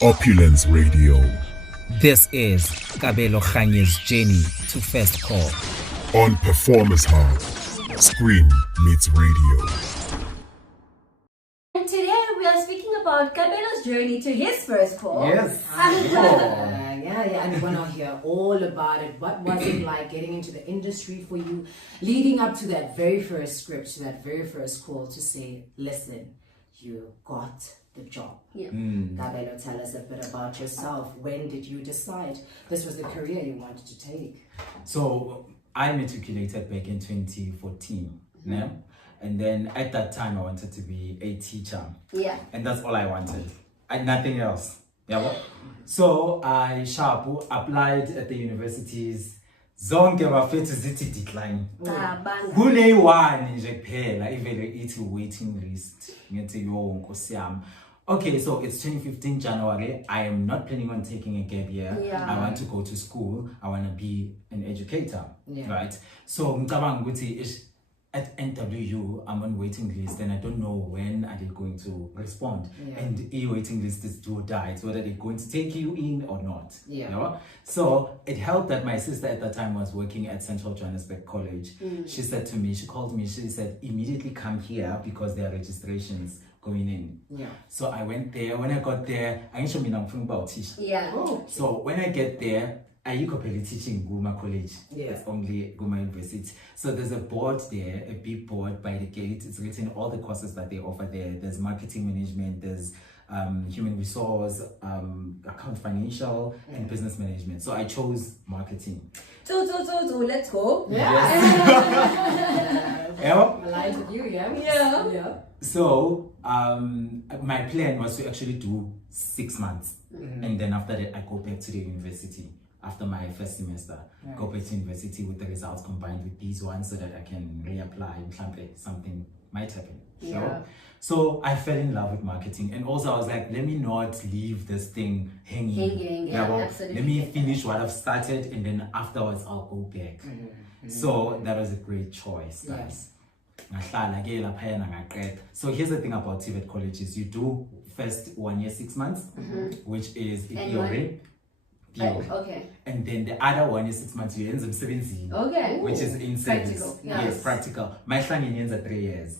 Opulence Radio. This is Kabelo Khanye's journey to first call. On Performers Hub, Scream meets radio. And today we are speaking about Kabelo's journey to his first call. Yes. And we want to hear all about it. What was it like getting into the industry for you, leading up to that very first script, to that very first call to say, listen, you got the job. Yeah. Kabelo, tell us a bit about yourself. When did you decide this was the career you wanted to take? So I matriculated back in 2014. Yeah? And then at that time I wanted to be a teacher. Yeah. And that's all I wanted. Nothing else. Yeah. So I applied at the universities. Zonke bafethu zithi decline. Kune-one nje kuphela ivele ithi waiting list. Ngithi yo Nkosi yami. Okay, so it's 2015 January. I am not planning on taking a gap year. Yeah. I want to go to school. I want to be an educator. Yeah. Right? So ngicabanga ukuthi at NWU, I'm on waiting list and I don't know when are they going to respond. Yeah. And waiting list is do or die. It's whether they're going to take you in or not. Yeah. You know? So it helped that my sister at that time was working at Central Johannesburg College. She said to me, she called me, she said, immediately come here because there are registrations going in. Yeah. So I went there. When I got there, I ain't sure me now about teach. Yeah. Oh. So when I get there, I probably teaching Guma College. Yeah. It's only Guma University. So there's a board there, a big board by the gate. It's written all the courses that they offer there. There's marketing management, there's human resource, account financial, and business management. So I chose marketing. So, let's go. Yeah. Yeah. Aligned with you, yeah? Yeah. Yeah. So my plan was to actually do 6 months. And then after that, I go back to the university. After my first semester, go back to university with the results combined with these ones so that I can reapply. Something might happen. Yeah. Sure. So I fell in love with marketing, and also I was like, let me not leave this thing hanging. Yeah, well, absolutely. let me finish what I've started, and then afterwards I'll go back. So that was a great choice, guys. So here's the thing about TVET colleges: you do first 1 year 6 months, which is theory. Okay. And then the other one is 6 months you end up 17, Okay. which is in service. Practical. Yes, practical. My Khanye ends at 3 years.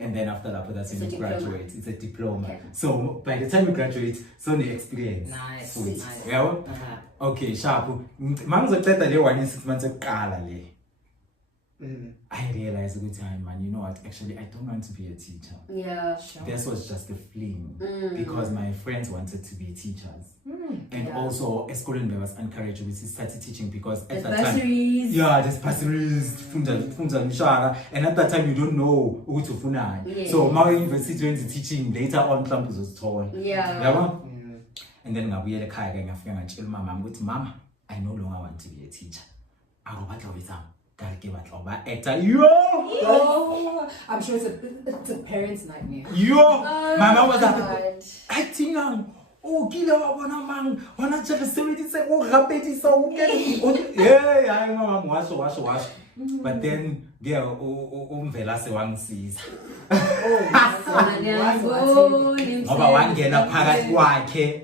And then after that, that's when you graduate. It's a diploma. Okay. So by the time you graduate, so the experience. Nice. Sweet. Nice. Yeah. Okay, sharp. Mangizoqeda le 1 year 6 months yokuqala le. I realized good time, man. You know what? Actually, I don't want to be a teacher. Yeah. Sure. This was just a fling because my friends wanted to be teachers. And also, Eskoleni was encouraged to start teaching because at that time, there's bursaries, funda nishara, and at that time you don't know who to funa. Yeah. So my university went teaching later on campus was tall. Yeah. And then ngabuyela ekhaya ke ngafika ngitshela mama ukuthi mama, I no longer want to be a teacher. Akubatla wethu. Oh, I'm sure it's a parent's nightmare. My mom was like, acting now. Oh, kile wa bona mang. Wana tshela sebedisa o rapedisa o ke. Yeah, mama wash. But then girl umvela se wangisiza. Ngoba wangena phakathi kwakhe.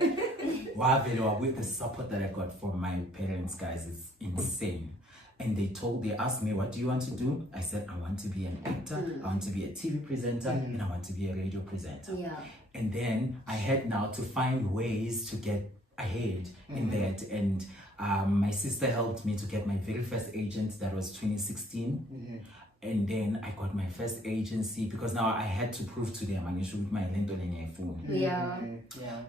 Wavele the support that I got from my parents, guys, is insane. And they asked me, what do you want to do? I said, I want to be an actor, I want to be a TV presenter, and I want to be a radio presenter. Yeah. And then I had now to find ways to get ahead in that. And my sister helped me to get my very first agent. That was 2016. And then I got my first agency because now I had to prove to them I should my lento phone. Yeah.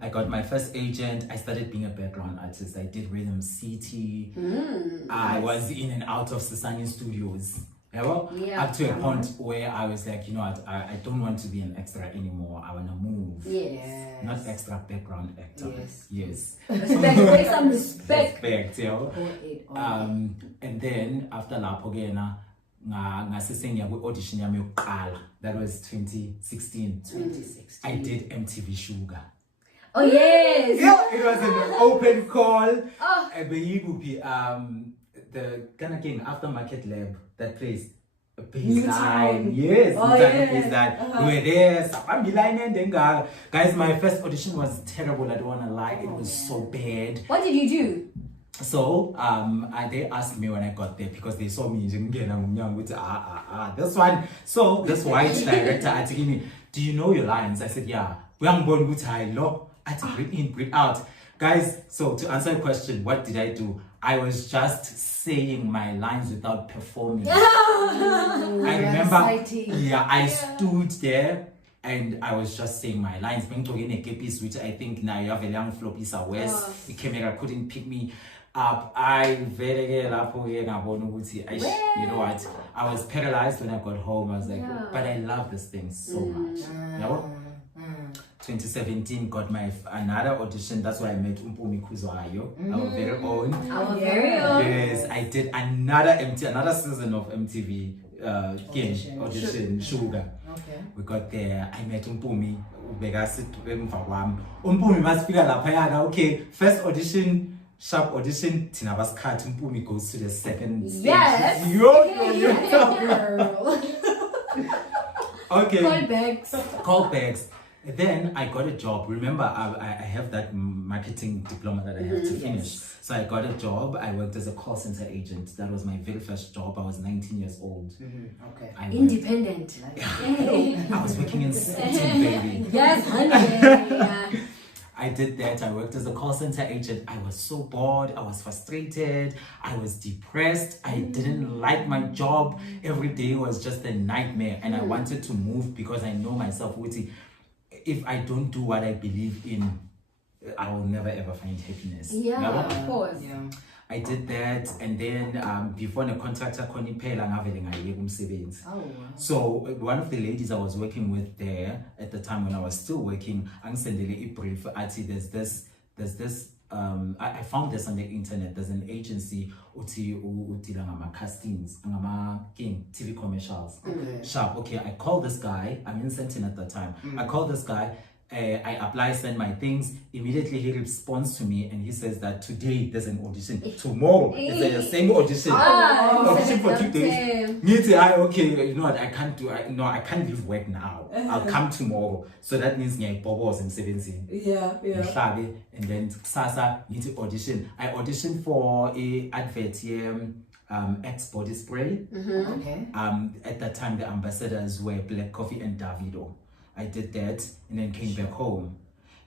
I got my first agent. I started being a background artist. I did Rhythm City. I was in and out of Sasani Studios. Up to a point where I was like, you know what, I don't want to be an extra anymore. I want to move. Yes. Not extra background actor. Yes. Respect. Some respect. And then after Lapo Gena, audition yami yokuqala. That was 2016. I did MTV Sugar. Oh yes. Yeah, it was an open call. Oh. The Ghana King Aftermarket Lab, that place. baseline. Yes, Oh, baseline. yeah. We were there. Sabambiline and then guys, my first audition was terrible. I don't want to lie. It was so bad. What did you do? So they asked me when I got there because they saw me this one. So this white director asked me, do you know your lines? I said, yeah. I breathe in, breathe out. Guys, so to answer your question, what did I do? I was just saying my lines without performing. I remember, I stood there and I was just saying my lines. Which I think now you have a young floppy west. The camera couldn't pick me up. You know what? I was paralyzed when I got home. I was like, but I love this thing so much. You know? 2017 got my another audition. That's why I met Mpumi Kuzwayo, our very own. Our very own. Yes, I did another season of MTV audition Sugar. Okay. We got there. I met Mpumi. Mpumi must figure out, okay, first audition, sharp audition, Tinabas cut. Mpumi goes to the second stage. Yes. Okay. Callbacks. Then I got a job. Remember, I have that marketing diploma that I have to finish. So I got a job. I worked as a call center agent. That was my very first job. I was 19 years old. Okay. Independent. I was working in Satan, baby. Yes, honey. I did that. I worked as a call center agent. I was so bored. I was frustrated. I was depressed. I didn't like my job. Every day was just a nightmare. And I wanted to move because I know myself, if I don't do what I believe in, I will never ever find happiness. Yeah, of course. Yeah. I did that, and then before the contractor so one of the ladies I was working with there at the time when I was still working, there's this I found this on the internet. There's an agency castings TV commercials. Sharp. Okay, I called this guy. I'm in Sentin at that time. I called this guy. I apply, send my things. Immediately he responds to me and he says that today there's an audition. Tomorrow there's the same audition. Audition for 2 days. Okay, you know what? I can't leave work now. I'll come tomorrow. So that means Bobo was in 17. Yeah. And then Sasa need to audition. I auditioned for a advert X body spray. Okay. At that time the ambassadors were Black Coffee and Davido. I did that and then came back home.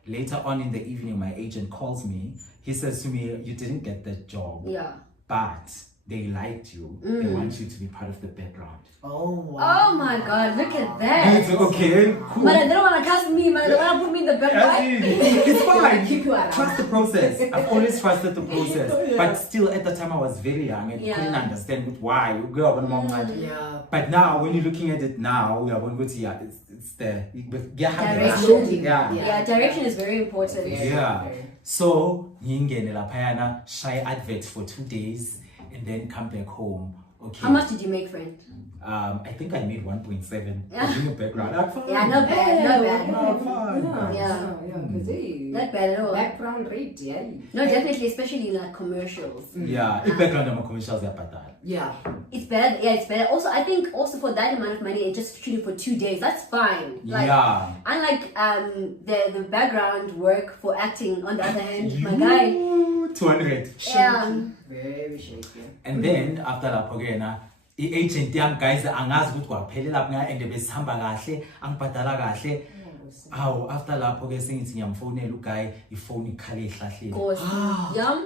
Later on in the evening, my agent calls me. He says to me, you didn't get that job. Yeah. But they liked you. They want you to be part of the background. Oh, wow. Oh my God, look at that. Okay, cool. But they don't want to cast me, man. They want to put me in the background. It's fine. Keep you alive. Trust the process. I've always trusted the process. But still, at the time, I was very young and couldn't understand why. But now, when you're looking at it now, it's the Direction. Yeah. Direction is very important. Yeah. So, shy advert for 2 days and then come back home. Okay. How much did you make, friend? I think I made 1.7. Doing a background. Yeah, not bad. Not bad. Not bad at all. Background rate, yeah. No, definitely, especially in like commercials. Yeah, if background on commercials are better. Yeah. It's better. Yeah, it's better. Also, I think also for that amount of money and just shooting for 2 days, that's fine. Yeah. Unlike the background work for acting, on the other hand, my guy. 200. Yeah. Very shaky. And then after that, again, the agent young guys angazi ukuthi kwaphelela lapha and besihamba kahle angibhadala kahle. Aw after lapho ke sengithi ngiyamfonela uguy ifone ikhale ehlahleni.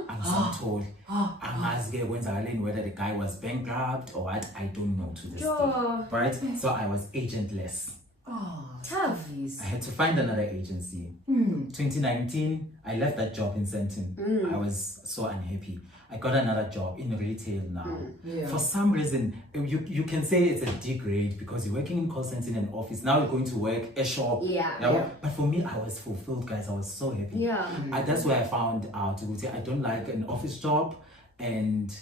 Angisamtholi. Angazi ke kwenzakaleni whether the guy was bankrupt or what, I don't know to this day. Right? So I was agentless. Tough. I had to find another agency. 2019, I left that job in Sentin. I was so unhappy. I got another job in retail now. For some reason, you can say it's a degrade because you're working in call center in an office. Now you're going to work a shop. Yeah. But for me, I was fulfilled, guys. I was so happy. That's where I found out. I don't like an office job and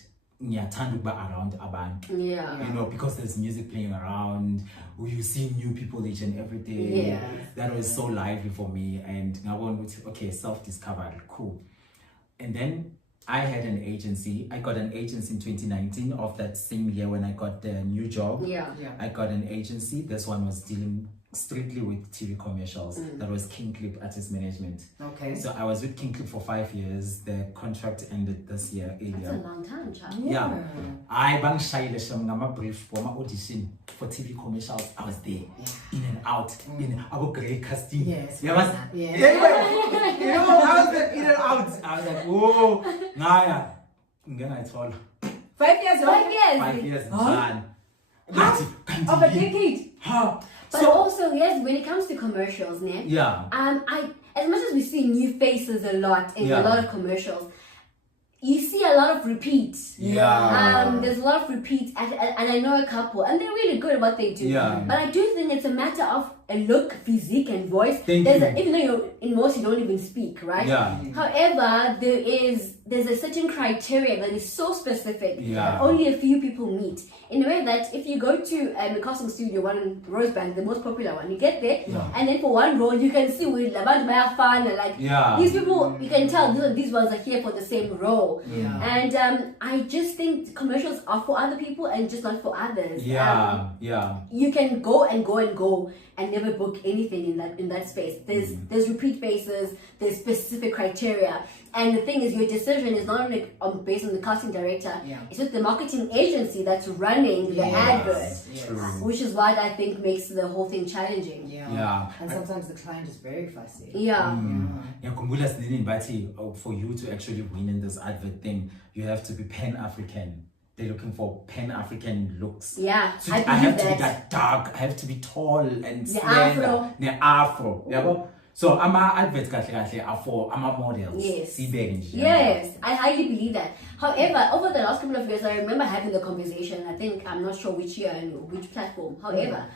around abantu. You know, because there's music playing around, you see new people each and every day. That was so lively for me. And now okay, self-discovery, cool. And then I had an agency. I got an agency in 2019 of that same year when I got the new job. Yeah. I got an agency. This one was dealing strictly with TV commercials. That was King Clip Artist Management. Okay. So I was with King Clip for 5 years. The contract ended this year earlier. That's a long time, child. Yeah. I bang shy ngama brief for my audition for TV commercials. I was there, in and out, in our great casting. Yes. Yeah, Yes. Anyway, you know, I was there, in and out. I was like, oh, Naya. Then I told 5 years. 5 years. 5 years Huh? done. Of a decade. Huh. But also, yes, when it comes to commercials, ne? Yeah. As much as we see new faces a lot in Yeah. a lot of commercials, you see a lot of repeats. Yeah. There's a lot of repeats, and I know a couple, and they're really good at what they do. Yeah. But I do think it's a matter of a look, physique, and voice. Thank you. Even though in most you don't even speak, right? Yeah. However, there's a certain criteria that is so specific Yeah. that only a few people meet. In a way that if you go to a costume studio, one in Rosebank, the most popular one, you get there, and then for one role you can see with Labad Fan, like these people, you can tell these ones are here for the same role. Yeah. And I just think commercials are for other people and just not for others. Yeah. You can go and go and go and never book anything in that space. There's repeat faces, there's specific criteria. And the thing is, your decision is not only based on the casting director, it's with the marketing agency that's running the advert. Yes. Which is what I think makes the whole thing challenging. Yeah. And sometimes the client is very fussy. Yeah. Kumbula Snini Mbati, for you to actually win in this advert thing, you have to be Pan-African. They're looking for Pan-African looks. Yeah, So I I have believe to be that. that dark. I have to be tall and The afro. Afro. Yeah. So I'm a advert are for I'm a models. Yes. Yes. Yes, I highly believe that. However, over the last couple of years, I remember having the conversation. I think I'm not sure which year and which platform. However,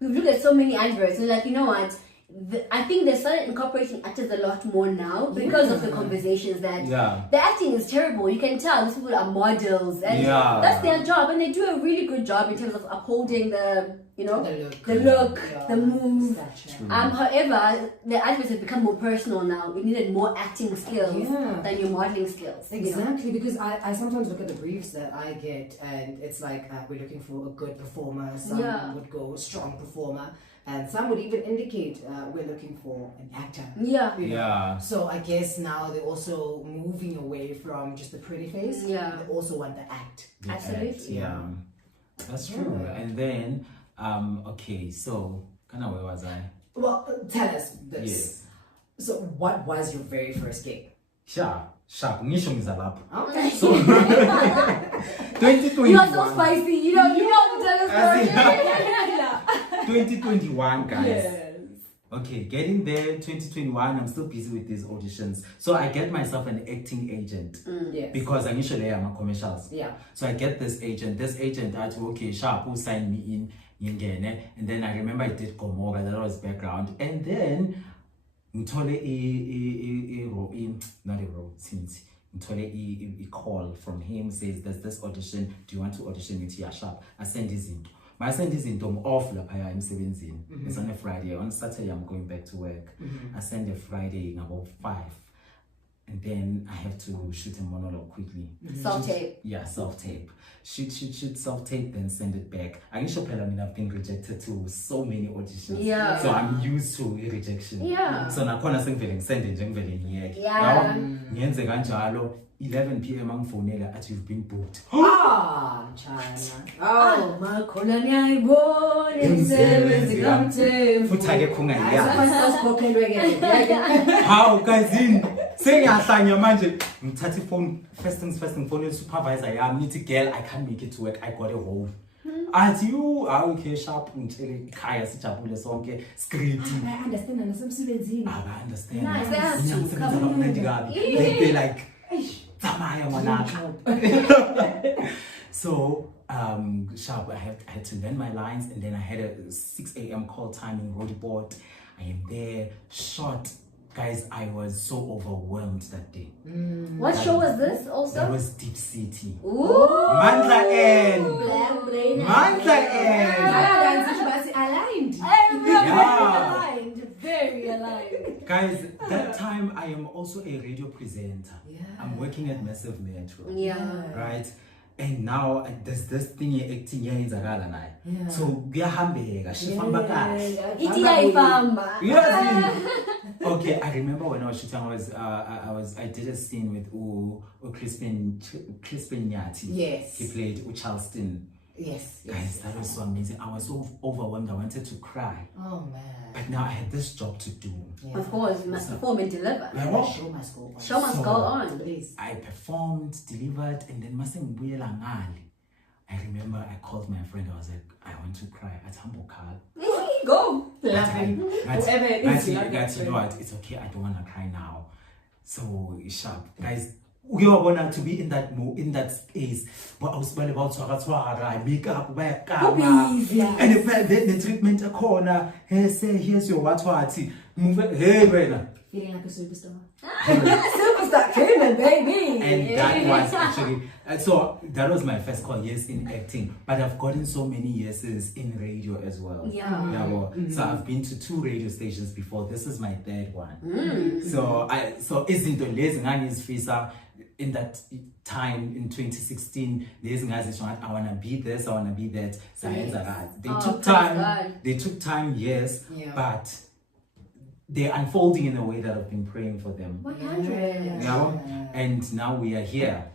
we've looked at so many adverts and like, you know what? I think they started incorporating actors a lot more now because of the conversations that the acting is terrible. You can tell these people are models and that's their job, and they do a really good job in terms of upholding the look, the move. However, the adverts have become more personal now. We needed more acting skills than your modeling skills. Exactly, because I sometimes look at the briefs that I get and it's like we're looking for a good performer. Some would go strong performer. And some would even indicate we're looking for an actor. So I guess now they're also moving away from just the pretty face. They also want the act. Absolutely. That's true. And then, okay, so kind of where was I? Well, tell us this. Yes. So what was your very first gig? Sharp. Ngisho ngizalapha. Okay. So 2021. You are so spicy. You know to tell us story. 2021, guys. Yes. Okay, getting there 2021, I'm still busy with these auditions. So I get myself an acting agent. Yes. Because initially I'm a commercials. So I get this agent. This agent had to, okay, Sharp, who signed me in Yingene. And then I remember I did Gomorrah, that was background. And then ngithole a call from him, says there's this audition, do you want to audition with Sharp? I send his in. I send this into off lapaya emsebenzini. It's on a Friday. On Saturday I'm going back to work. I send a Friday about 5. And then I have to shoot a monologue quickly. Self-tape. Yeah, self-tape. Shoot self-tape, then send it back. I've been rejected to so many auditions. So I'm used to rejection. So nakhona sengivele ngisende nje ngivele ngiyeke. Ngiyenze kanjalo 11 p.m. angifonela athi you've been booked. China. Oh, makhona ngiyayibona Emsebenzi kamthembu. Futhi ake khungayazi. Asikhokhelwe ke. How guys in sengiyahlanya manje ngithatha ifone first things first ngifone supervisor yami ngithi girl I can't make it to work, I got a role. Athi you okay Sharp ngitshele ekhaya sijabule sonke script. I understand nasemsebenzini. I understand. Nice. They like Tamaya Manaka. So Sharp, I had to learn my lines, and then I had a 6 a.m. call time in Rodiport. I am there, shot. Guys, I was so overwhelmed that day. What show was this also? That was Deep City. Ooh. Mandla N. Aligned. Very aligned. Very aligned. Guys, that time I am also a radio presenter. Yeah. I'm working at Massive Metro. Yeah. Right? And now there's this thing acting here in Zagala now. Yeah. So kuyahambeka, shifamba kahle. Iti yayifamba. Yes. Okay, I remember when I was shooting, I did a scene with Crispin Nyati. Yes. He played Charleston. Yes. Guys, that was so amazing. I was so overwhelmed. I wanted to cry. Oh man. But now I had this job to do. Yeah. Of course, you must perform and deliver. Yeah, what? Show must go on. Show must go on. Please. I performed, delivered, and then I remember I called my friend. I was like, I want to cry. At Humble Carl. Go. Laughing. Whoever it is, you know what? It's okay. I don't want to cry now. So sharp, guys. We all want to be in that space. But I was about to make up, wear and if the treatment a corner, hey, say here's your what move it, hey, Brena. Feeling like a superstar. Superstar Cayman, baby. And that was actually so that was my first call, yes, in acting. But I've gotten so many yeses in radio as well. Yeah. Well, so I've been to 2 radio stations before. This is my 3rd one. So isn't the lazy visa in that time in 2016, these guys I wanna be this, I wanna be that. So they took time, yes, but they're unfolding in a way that I've been praying for them. 100. And now we are here.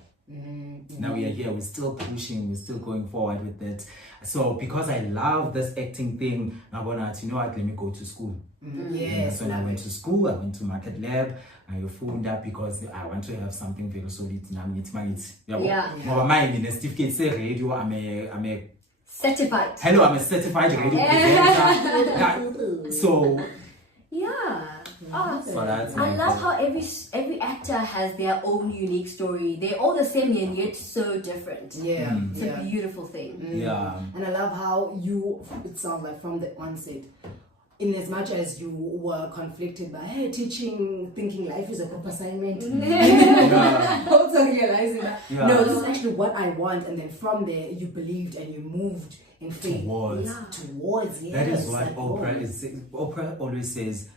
Now we are here. We're still pushing. We're still going forward with it. So because I love this acting thing, I'm gonna, you know what? Let me go to school. Yes. So when I went to school, I went to Market Lab. I phoned up because I want to have something very solid. My certificate say radio. I'm a certified. Hello, I'm a certified radio presenter. So. Yeah. Oh, so that's I love how every actor has their own unique story. They're all the same and yet so different. Yeah. It's a beautiful thing. Yeah. And I love how it sounds like from the onset, in as much as you were conflicted by teaching, thinking life is a group assignment. Also realizing that no, this is actually what I want, and then from there you believed and you moved in faith towards. Yes, that is what Oprah is. Oprah always says,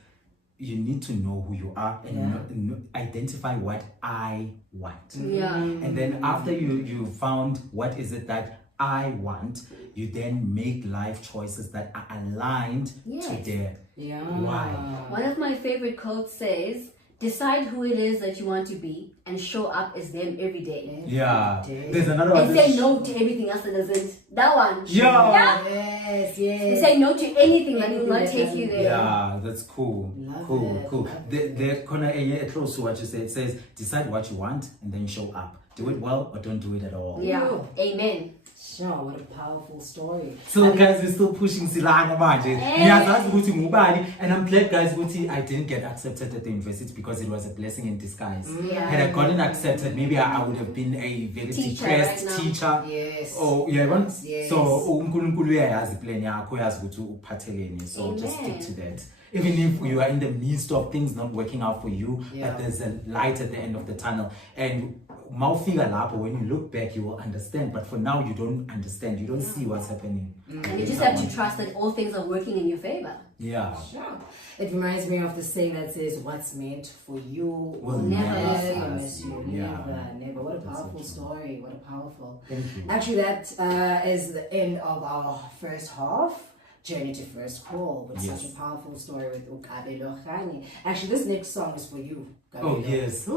you need to know who you are and identify what I want. Yeah. And then after you found what is it that I want, you then make life choices that are aligned to their why. One of my favorite quotes says, decide who it is that you want to be and show up as them every day. Yeah. There's another one. And say no to everything else that doesn't. That one. Yeah. Yes. You say no to anything that will not take you there. Yeah, that's cool. Cool. They're gonna close to what you said. It says, decide what you want and then show up. Do it well or don't do it at all. Yeah. Amen. Sure, what a powerful story. So guys, we're still pushing Silanga manje. And I'm glad guys I didn't get accepted at the university because it was a blessing in disguise. Yeah. Had I gotten accepted, maybe I would have been a very depressed teacher. Yes. Oh, yeah, yes. So uNkulunkulu uyayazi plan yakho uyazi ukuthi uphatheleni. So just stick to that. Even if you are in the midst of things not working out for you, but there's a light at the end of the tunnel. And when you look back, you will understand. But for now, you don't understand. You don't see what's happening. And you just have to trust that all things are working in your favor. Yeah. Sure. It reminds me of the saying that says, what's meant for you will never miss you. Never. What a powerful story. What a powerful. Thank you. Actually, that is the end of our first half. Journey to First Call with such a powerful story with Kabelo Khanye. Actually, this next song is for you, Kabelo. Oh, yes.